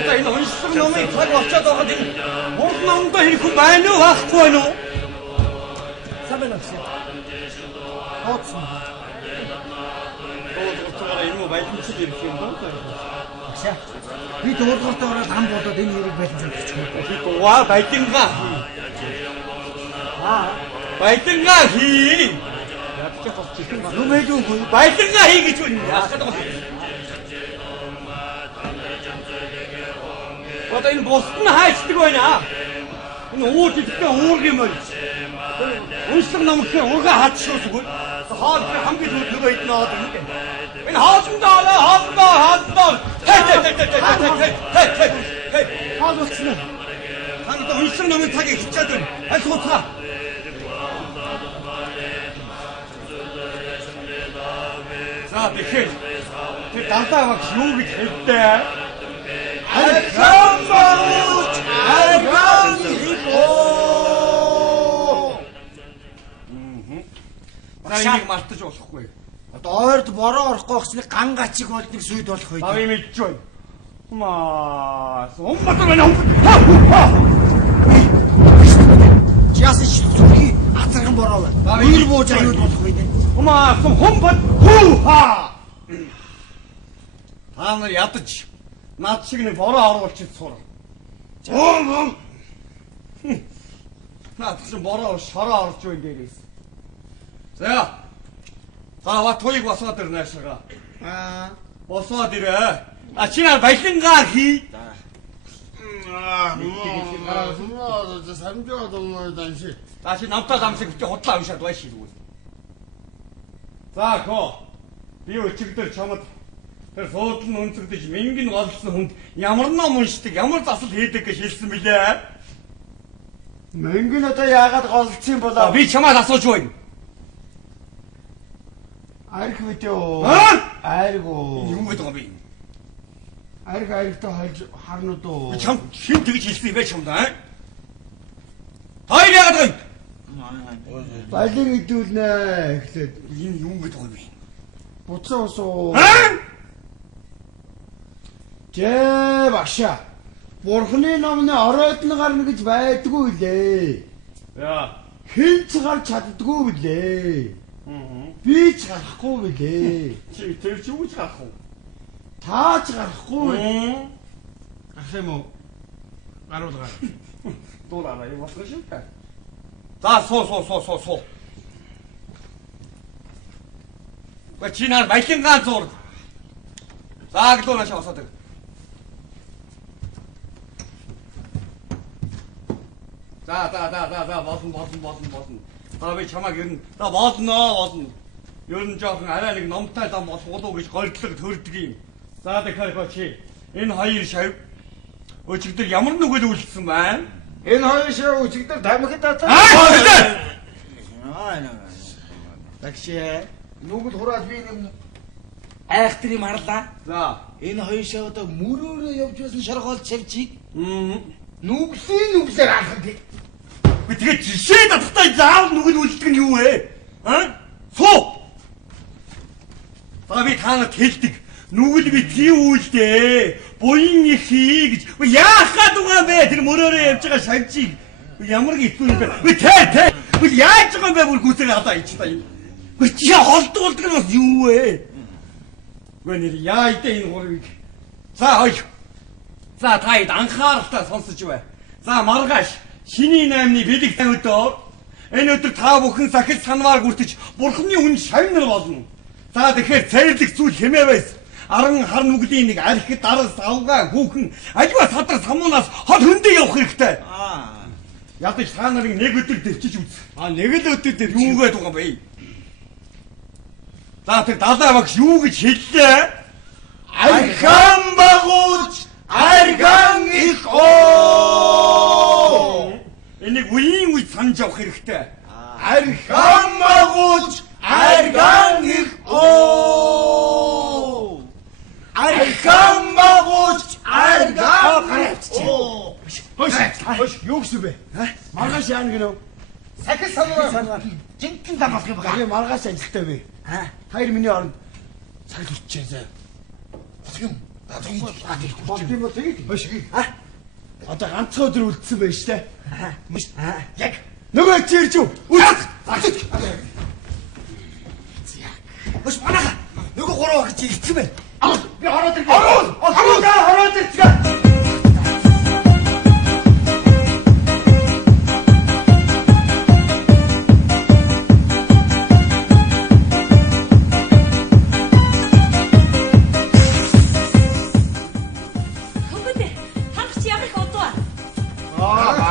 Одоо энэ уншсан номыг цаг очоод байгаа юм. Урд номдоо хийх байна уу, байхгүй байна уу? Самбай авсан. Хоцсон. Дуулгартаараа энэ муу байлмчил ирэх юм даа. Агшаа. Би дуулгартаараа хам болоод энэ хэрэг байлмчил хийчих. Би дугаар байдингаа. Байдингаа хий. Ядчих болчих юм. Нүмэдүүгүй. Байдингаа хий гэж байна. Яахад байгаа. Одоо энэ бусд нь хайчдаг байна. Энэ ууж идэхтэй уург юм байна. Уншлаг номхээ уурга хатшуусгүй. Хоол хамгийн түрүү нөгөө иднэ одоо юм. Энэ хоолндоо. Хоол болчихно. Ханад уншлаг номын цагийг хичээд байна. Аль хууцгаа. За тэгэхээр тэр дандаа багш юу гэж хэлдэг? Энийг мартаж болохгүй. Одоо ойрд бороо орохгүй гэхсний ган гачиг бол нэг сүйд болох байх. Аа мэдж байна. Маас умбатар байна. Яасан шүтгий атарган бороо байна. Үер бууж аюул болох байх. Маас хумбат хууха. Та нар ядаж над шиг нэг бороо оруулчих сур. Зөө. Над шиг бороо шороо орж байна дээрээс. За. Ва тоёг босоод ирнэ шага. Босоод ирээ. Чинаар баялангаа хий. Самжоод өмнө данши. Чи намтаа замсаг бити худлаа уншаад байж шийдвэл. За ко. Би өчигдөр чамд тэр суудлын өнцөгдөж мингэн голсон хүнд ямар ном уншдаг, ямар засал хийдэг гэж хэлсэн билээ. Мингэн одоо яагаад голцсон болоо? Би чамаас асууж байна. Арх видео. Айргу. Юм гэдэг юм би. Архтай хальж харна уу? Чам хин тэгж хэлсэн юм бэ чамд аа? Хоёр яагаад вэ? Балин идүүлнэ эхлээд. Энэ юм гэдэг юм би. Буцаа усуу. Жээ багшаа. Бурхны номны оройтны гарна гэж байдгүй лээ. Яа. Хинч гарч чаддгүй лээ. Би ч гарахгүй билээ. Чи тэр ч юу ч гарахгүй. Таач гарахгүй. Гарах юм уу? Гаруул. Дуулаараа юу болох шүү дээ. За суу. Чинаар баялангаа зур. Зааглуунаас аваад ир. За болно. Би чамайг ер нь болно. Ер нь жоохон арай нэг номтой зам болох уу гэж голдлог төрдөг юм. За тэгэхээр чи энэ хоёр шав өчигдөр ямар нүгэл үйлдсэн байна? Энэ хоёр шав өчигдөр тамхид татсан. Такшээ нүгэл хураад би нэг айхтар юм харлаа. За энэ хоёр шав одоо мөрөөрөө явж байсан шоргоол чавчиг. Нүглээр алхах гэх. Би тэгээд жишээ таттай заавал нүгэл үйлдэх нь юу вэ? Суу! Би танад хэлдэг. Нүгэл би тийм үйлдээ. Буян их хий гэж. Яахад угаан бэ? Тэр мөрөөрөө явж байгаа шавчиг. Ямар гитгүй юм бэ? Тэ. Яаж байгаа юм бэ? Бүр гүсэр хадаа ичтаа юм. Чи холдуулдаг нь бас юу вэ? Гэнэ яа идэ энэ гурвыг. За хой. За таад анхааралтай сонсож бай. За маргааш шиний 8-ны бэлэг тавьдоо. Энэ өдөр та бүхэн сахил санваар хүртэж бурхны үн шавнар болно. За тэгэхээр цайрлах зүйл хэмээ байс. аран хар нүглийн нэг архид дараас авгаа хүүхэн аливаа садар самуунаас хол хөндөө явах хэрэгтэй. Ядаж та нарыг нэг өдөр дэвчиж үз. Нэг л өдөр дээр Юугээд байгаа бэ? За тэр далай багш юу гэж хэллээ? Архан багууч арган их оо. Энийг үеийн үед санаж явах хэрэгтэй. Архан багууч арган их оо. Архан багууч арган оо. Хош юу гэсэн бэ? Маргааш яана гинөө? Сахил санаа. Жинхэнэ замах юм байна. Маргааш ажилтаа бэ. Хоёр миний оронд цаг хийчихээ. Юм. Хош. Одоо ганцхан өдөр үлдсэн байж тээ. Яг нөгөө чирж үү? Үз. Хош манайха нөгөө гурав гэж хэлсэн бэ. Би ороод ирээ. Ороод ирээ.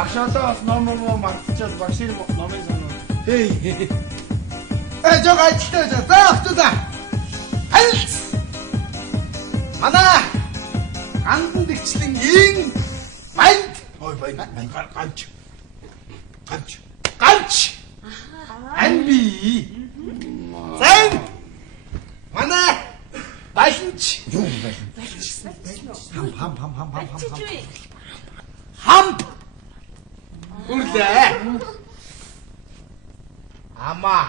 Багшаатаас номоо мартчихад багшийн номын санаа. Жог ажилтаа за ахтуда. Алц. Манай гандан дэгчлэн ин банд. Ой банд ганч. Анби. Зэн. Манай балинч. Юу балинч? Хам. Хамп. Үлээ. Ама.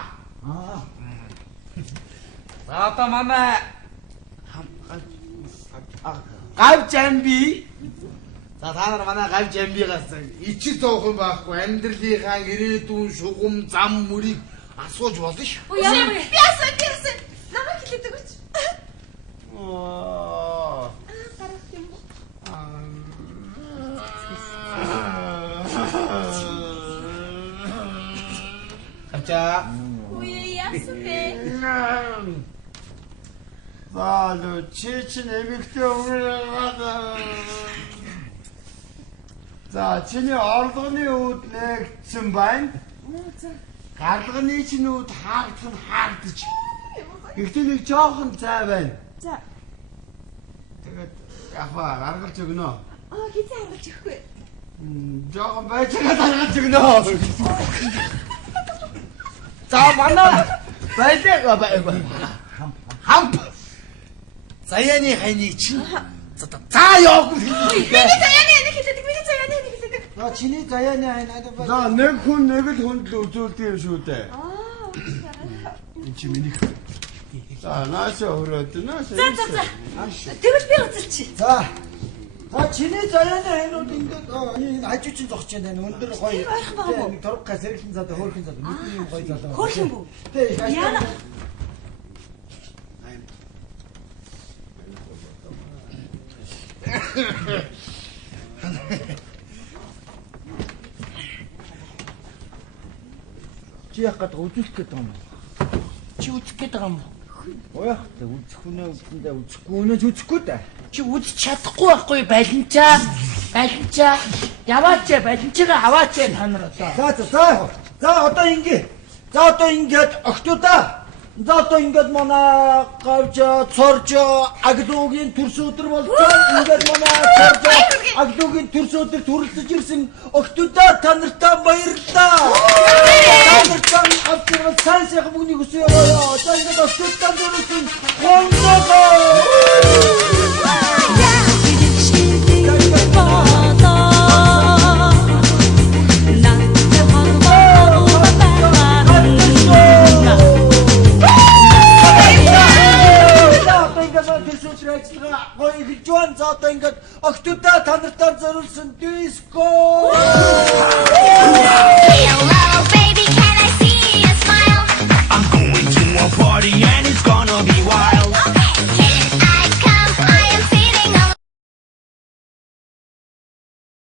За манай гав жамби. За та нар манай гав жамбигаас ичи зоохон байхгүй амьдралынхаа ирээдүйн шугам зам мөрийг асууж болно ш. Би яасан. Намайг хэлээдэг үуч. Ача. Яасан бэ? Заалу чичин эмэгтэй өнгөрөөд. За чиний орлогын үүд нэгдсэн байна. Гарлагын чинь үүд хаагдах нь хаагдаж. Гэхдээ нэг жоохон цай байна. За. Тэгээд яг гаргалж өгнө. Хизээ харгалж өгөхгүй. Жоохон байж байгаа гаргалж өгнө. За манай байлаа хамп. Заяаны хайныг чинь за яваагүй хэлээ. Миний заяаны хэлээдэг. За чиний заяаны хай надад байна. За нэг хүн нэг л хүнд л үзүүлдэг юм шүү дээ. Энд чи миний. За нааша өрөөд нааша. За. Тэгвэл би үзэлчих. За. Чиний заяаны хайнууд ингээд энэ хажуучин зогч байна. Өндөр гоё. Нэг торгохаа сэргэлэн зада хөөрхөн зада бидний юм гоё зада. Хөөрхөн бүү. Тэг. Яна. Чи яг гад үзүүлэх гээд байгаа юм. Чи үзэх гээд байгаа юм. Оё, тэг үзэх үнэ үзэндээ үзэхгүй үнэж үзэхгүй дээ. Чи үзэж чадахгүй байхгүй балинчаа. Яваач балинчаа аваач та нар одоо. За одоо ингээд октоудаа. За одоо ингээд манай гавж цорж аглуугийн төрс өдөр болчихсон. Ингээд манай цорж аглуугийн төрс өдөр төрөлдөж ирсэн октоудаа та нартай баярлалаа. Та нартай авчирвал сайн сайхан бүгний хүсье яваа. За ингээд октоудаа төрсөн гонгоо. Гоё хэлж байна. За одоо ингээд октоудаа та нартай зориулсан диско.